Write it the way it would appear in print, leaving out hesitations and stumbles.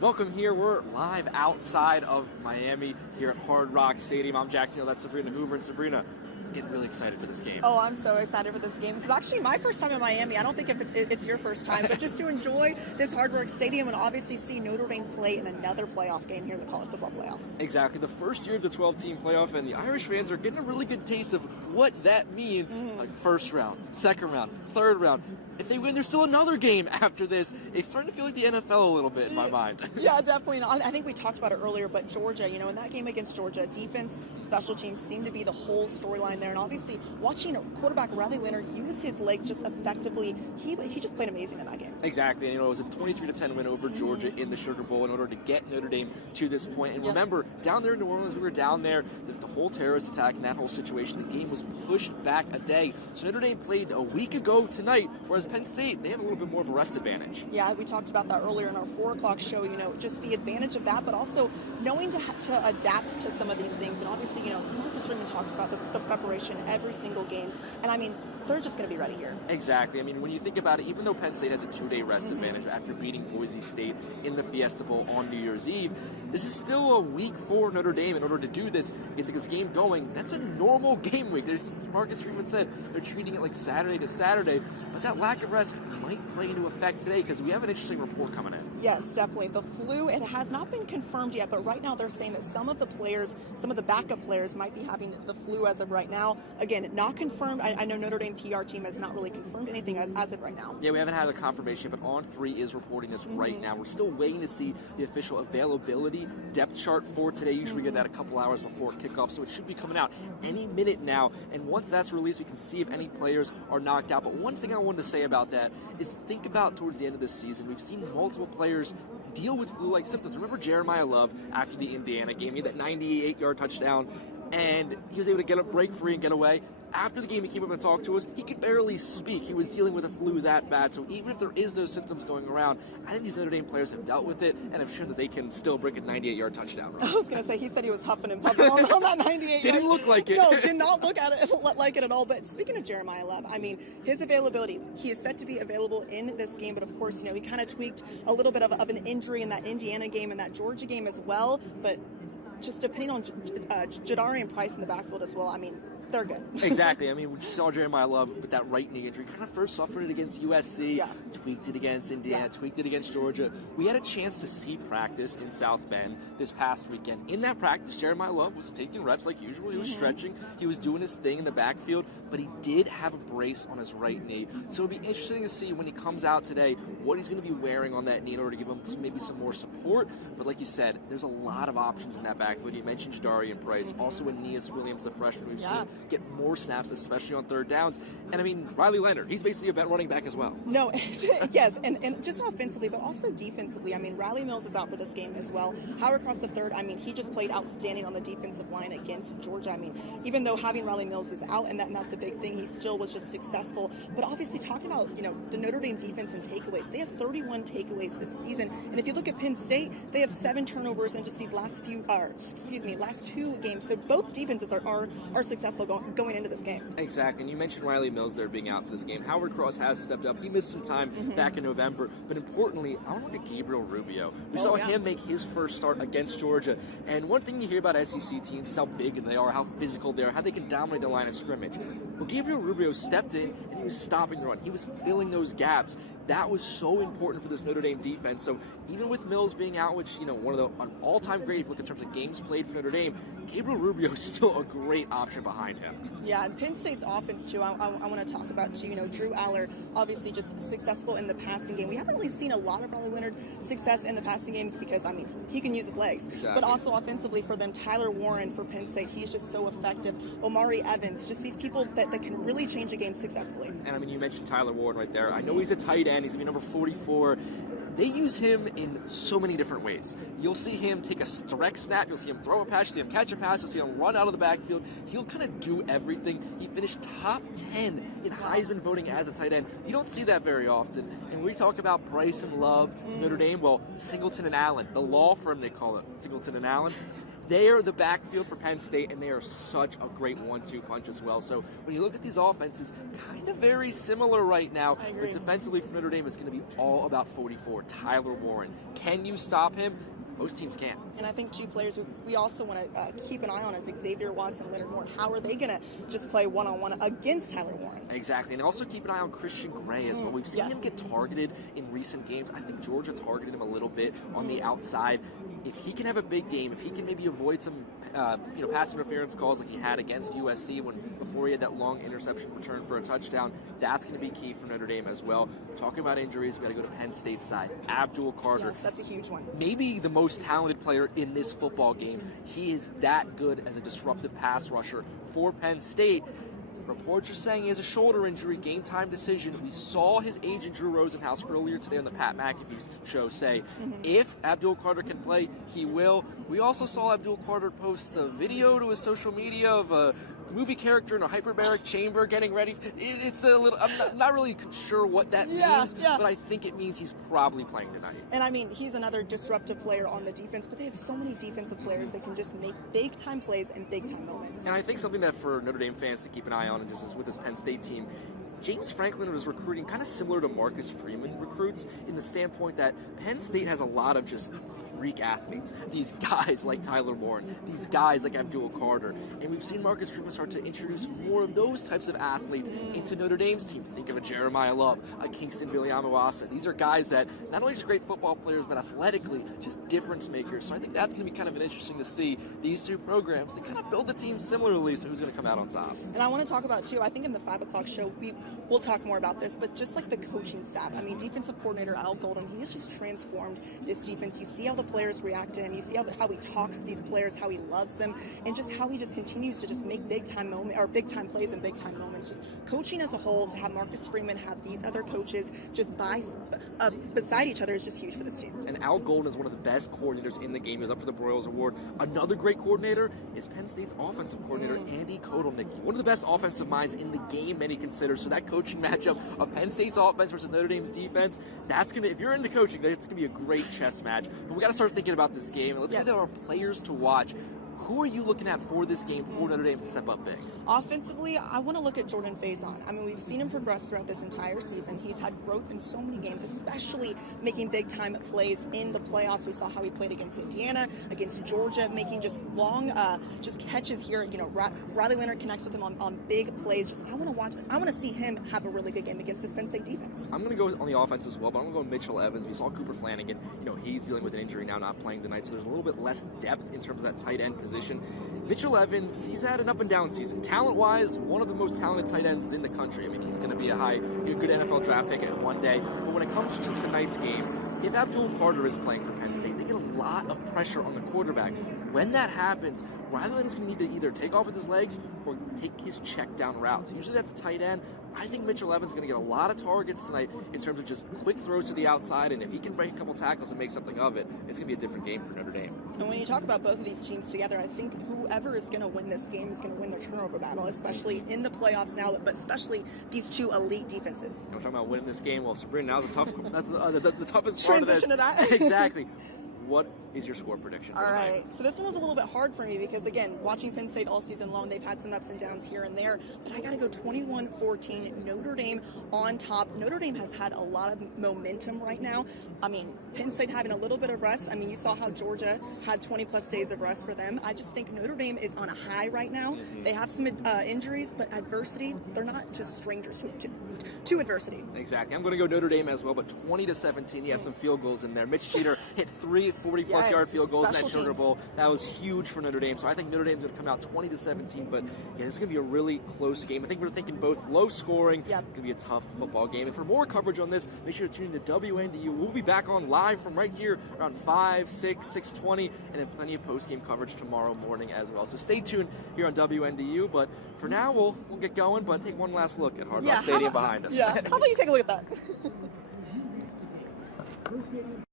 Welcome here. We're live outside of Miami here at Hard Rock Stadium. I'm Jackson Hill. That's Sabrina Hoover. And Sabrina, getting really excited for this game. Oh, I'm so excited for this game. This is actually my first time in Miami. I don't think it's your first time, but just to enjoy this Hard Rock Stadium and obviously see Notre Dame play in another playoff game here in the college football playoffs. Exactly. The first year of the 12-team playoff, and the Irish fans are getting a really good taste of what that means. Like first round, second round, third round. If they win, there's still another game after this. It's starting to feel like the NFL a little bit in my mind. Yeah, definitely. I think we talked about it earlier, but Georgia, in that game against Georgia, defense, special teams seemed to be the whole storyline there. And obviously, watching quarterback Riley Leonard use his legs just effectively, he just played amazing in that game. Exactly. And, it was a 23-10 win over Georgia in the Sugar Bowl in order to get Notre Dame to this point. And remember, down there in New Orleans, we were down there, the whole terrorist attack and that whole situation, the game was pushed back a day. So Notre Dame played a week ago tonight, whereas Penn State, they have a little bit more of a rest advantage. Yeah, we talked about that earlier in our 4 o'clock show, just the advantage of that, but also knowing to adapt to some of these things. And obviously, Marcus Freeman talks about the preparation every single game. And I mean, they're just going to be ready here. Exactly. I mean, when you think about it, even though Penn State has a 2-day rest advantage after beating Boise State in the Fiesta Bowl on New Year's Eve, this is still a week for Notre Dame in order to do this, get this game going. That's a normal game week. As Marcus Freeman said, they're treating it like Saturday to Saturday, but that lack of rest might play into effect today because we have an interesting report coming in. Yes, definitely. The flu, it has not been confirmed yet, but right now they're saying that some of the backup players might be having the flu as of right now. Again, not confirmed. I know Notre Dame PR team has not really confirmed anything as of right now. Yeah, we haven't had a confirmation, but On3 is reporting this right now. We're still waiting to see the official availability depth chart for today. Usually we get that a couple hours before kickoff, so it should be coming out any minute now. And once that's released, we can see if any players are knocked out. But one thing I wanted to say about that is think about towards the end of this season, we've seen multiple players deal with flu-like symptoms. Remember Jeremiah Love after the Indiana game? He had that 98-yard touchdown, and he was able to get a break free and get away. After the game, he came up and talked to us. He could barely speak. He was dealing with a flu that bad. So even if there is those symptoms going around, I think these Notre Dame players have dealt with it and have shown that they can still break a 98-yard touchdown. I was going to say, he said he was huffing and puffing on that 98-yard. Didn't look like it. No, did not look at it like it at all. But speaking of Jeremiah Love, I mean, his availability, he is set to be available in this game. But of course, he kind of tweaked a little bit of an injury in that Indiana game and that Georgia game as well. But just depending on Jadarian Price in the backfield as well, I mean, they're good. Exactly. I mean, we just saw Jeremiah Love with that right knee injury. Kind of first suffered it against USC, tweaked it against Indiana, tweaked it against Georgia. We had a chance to see practice in South Bend this past weekend. In that practice, Jeremiah Love was taking reps like usual. He was stretching. He was doing his thing in the backfield, but he did have a brace on his right knee. So it'll be interesting to see when he comes out today what he's going to be wearing on that knee in order to give him maybe some more support. But like you said, there's a lot of options in that backfield. You mentioned Jadarian Price, also Aeneas Williams, the freshman we've seen get more snaps, especially on third downs. And I mean, Riley Leonard, he's basically a bet running back as well. No, yes, and just offensively, but also defensively. I mean, Riley Mills is out for this game as well. Howard Cross the third, I mean, he just played outstanding on the defensive line against Georgia. I mean, even though having Riley Mills is out, and that's a big thing, he still was just successful. But obviously, talking about, the Notre Dame defense and takeaways, they have 31 takeaways this season. And if you look at Penn State, they have 7 turnovers in just these last 2 games. So both defenses are successful going into this game. Exactly, and you mentioned Riley Mills there being out for this game. Howard Cross has stepped up. He missed some time back in November, but importantly, I want to look at Gabriel Rubio. We saw him make his first start against Georgia, and one thing you hear about SEC teams is how big they are, how physical they are, how they can dominate the line of scrimmage. Well, Gabriel Rubio stepped in, and he was stopping the run. He was filling those gaps. That was so important for this Notre Dame defense. So even with Mills being out, which, one of an all-time great if you look in terms of games played for Notre Dame, Gabriel Rubio is still a great option behind him. Yeah, and Penn State's offense, too, I want to talk about, too. Drew Aller, obviously just successful in the passing game. We haven't really seen a lot of Riley Leonard success in the passing game because, I mean, he can use his legs. Exactly. But also offensively for them, Tyler Warren for Penn State, he's just so effective. Omari Evans, just these people that can really change a game successfully. And, I mean, you mentioned Tyler Warren right there. I know he's a tight end. He's going to be number 44. They use him in so many different ways. You'll see him take a direct snap. You'll see him throw a pass. You'll see him catch a pass. You'll see him run out of the backfield. He'll kind of do everything. He finished top 10 in Heisman voting as a tight end. You don't see that very often. And when we talk about Bryce and Love from Notre Dame, well, Singleton and Allen, the law firm they call it, Singleton and Allen, They're the backfield for Penn State, and they are such a great 1-2 punch as well. So when you look at these offenses, kind of very similar right now. I agree. But defensively for Notre Dame, it's going to be all about 44, Tyler Warren. Can you stop him? Most teams can't. And I think two players we also want to keep an eye on is Xavier Watson, Leonard Moore. How are they going to just play one-on-one against Tyler Warren? Exactly. And also keep an eye on Christian Gray as well. We've seen him get targeted in recent games. I think Georgia targeted him a little bit on the outside. If he can have a big game, if he can maybe avoid some pass interference calls like he had against USC before he had that long interception return for a touchdown, that's going to be key for Notre Dame as well. We're talking about injuries. We got to go to Penn State's side. Abdul Carter. Yes, that's a huge one. Maybe the most talented player in this football game. He is that good as a disruptive pass rusher for Penn State. Reports are saying he has a shoulder injury, game time decision. We saw his agent Drew Rosenhaus earlier today on the Pat McAfee show say, if Abdul Carter can play, he will. We also saw Abdul Carter post a video to his social media of a movie character in a hyperbaric chamber getting ready. It's a little, I'm not really sure what that means, but I think it means he's probably playing tonight. And I mean, he's another disruptive player on the defense, but they have so many defensive players that can just make big-time plays and big-time moments. And I think something that for Notre Dame fans to keep an eye on, and just as with this Penn State team, James Franklin was recruiting kind of similar to Marcus Freeman recruits in the standpoint that Penn State has a lot of just freak athletes. These guys like Tyler Warren, these guys like Abdul Carter. And we've seen Marcus Freeman start to introduce more of those types of athletes into Notre Dame's team. Think of a Jeremiah Love, a Kingston Viliamawasa. These are guys that not only just great football players, but athletically just difference makers. So I think that's going to be kind of interesting to see these two programs. They kind of build the team similarly, so who's going to come out on top? And I want to talk about, too, I think in the 5 o'clock show, we'll talk more about this, but just like the coaching staff, I mean, defensive coordinator Al Golden, he has just transformed this defense. You see how the players react to him. You see how he talks to these players, how he loves them, and just how he just continues to just make big-time plays and big-time moments. Just coaching as a whole, to have Marcus Freeman, have these other coaches just beside each other is just huge for this team. And Al Golden is one of the best coordinators in the game. He's up for the Broyles Award. Another great coordinator is Penn State's offensive coordinator, Andy Kotelnicki. One of the best offensive minds in the game, many consider. So that coaching matchup of Penn State's offense versus Notre Dame's defense, that's going to, if you're into coaching, it's going to be a great chess match. But we got to start thinking about this game. And let's get to our players to watch. Who are you looking at for this game for Notre Dame to step up big? Offensively, I want to look at Jordan Faison. I mean, we've seen him progress throughout this entire season. He's had growth in so many games, especially making big-time plays in the playoffs. We saw how he played against Indiana, against Georgia, making just long just catches here. You know, Riley Leonard connects with him on big plays. Just I want to see him have a really good game against this Penn State defense. I'm going to go on the offense as well, but I'm going to go Mitchell Evans. We saw Cooper Flanagan. You know, he's dealing with an injury now, not playing tonight, so there's a little bit less depth in terms of that tight end position. Mitchell Evans, he's had an up and down season. Talent-wise, one of the most talented tight ends in the country. I mean, he's going to be a good NFL draft pick at one day. But when it comes to tonight's game, if Abdul Carter is playing for Penn State, they get a lot of pressure on the quarterback. When that happens, Riley Leonard's going to need to either take off with his legs or take his check down routes. Usually that's a tight end. I think Mitchell Evans is going to get a lot of targets tonight in terms of just quick throws to the outside, and if he can break a couple tackles and make something of it, it's going to be a different game for Notre Dame. And when you talk about both of these teams together, I think whoever is going to win this game is going to win the turnover battle, especially in the playoffs now, but especially these two elite defenses. We're talking about winning this game. Well, Sabrina, now's that's the toughest transition part of this. To that. Exactly. What is your score prediction? All right. So this one was a little bit hard for me because, again, watching Penn State all season long, they've had some ups and downs here and there. But I got to go 21-14, Notre Dame on top. Notre Dame has had a lot of momentum right now. I mean, Penn State having a little bit of rest. I mean, you saw how Georgia had 20-plus days of rest for them. I just think Notre Dame is on a high right now. They have some injuries, but adversity, they're not just strangers to adversity. Exactly. I'm going to go Notre Dame as well, but 20-17. He has some field goals in there. Mitch Jeter hit 3 40-plus yard field goals in that Sugar Bowl. That was huge for Notre Dame. So I think Notre Dame's going to come out 20-17. But yeah, it's going to be a really close game. I think we're thinking both low scoring. It's going to be a tough football game. And for more coverage on this, make sure to tune in to WNDU. We'll be back on live from right here around 5, 6, 6:20, and then plenty of post-game coverage tomorrow morning as well. So stay tuned here on WNDU. But for now, we'll get going. But take one last look at Hard Rock Stadium behind us. Yeah. How about you take a look at that?